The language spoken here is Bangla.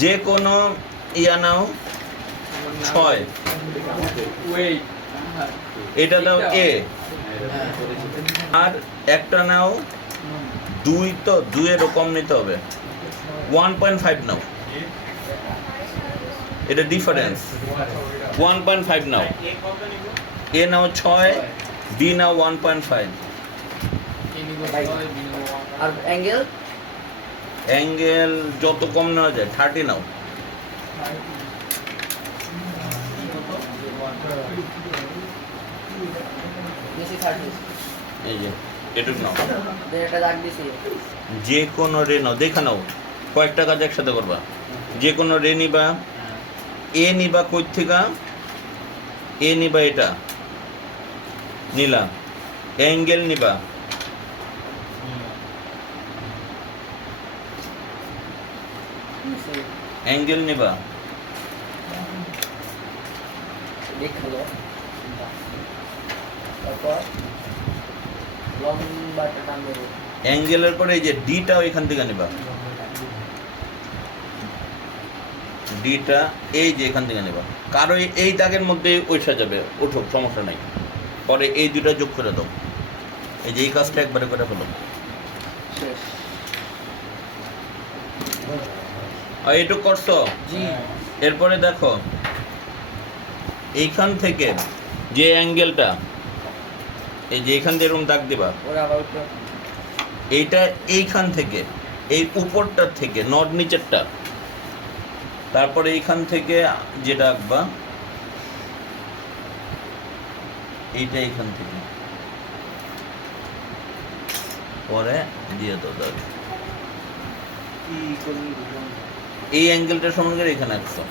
যে কোনো ইয়া নাও ছয়। এটা দাও এ আর একটা নাও দুই তো দুইয়ের কম নিতে হবে। ওয়ান পয়েন্ট ফাইভ নাও। এটা ডিফারেন্স ওয়ান পয়েন্ট ফাইভ নাও। এ নাও ছয় বি নাও ওয়ান পয়েন্ট ফাইভ আর অ্যাঙ্গেল অ্যাঙ্গেল যত কম নেওয়া যায় থার্টি নাও। এই যে এটুকু নাও। যে কোনো রে নাও দেখে নাও কয়েকটা কাজ একসাথে করবা। যে কোনো রে নিবা এ নিবা কই থেকে? এ নিবা এটা। নিলা। অ্যাঙ্গেল নিবা। অ্যাঙ্গেল নিবা। দেখাল। তারপর লম্বাটা টান দেবো অ্যাঙ্গেলের পরে এই যে ডিটাও এখান থেকে নিবা। ডিটা এই যে এখান থেকে নেবা। কারও এই- দাগের মধ্যে ওইসা যাবে। উঠুক সমস্যা নাই। পরে এই দুটা যোগ করে দাও। এই যে এই কাজটা একবারে করে ফেলো। শেষ। আর এইটুক করছ? জি। এরপরে দেখো এইখান থেকে যে অ্যাঙ্গেলটা এই যে এইখান দিয়ে এরকম দাগ দিবা এইটা এইখান থেকে এই উপরটার থেকে নট নিচেরটা তারপরে এইখান থেকে যেটা আঁকবা এইটা এইখান থেকে। পরে দিয়ে দাও দাগ। এই অ্যাঙ্গেলটা সমান করে এখানে আসছো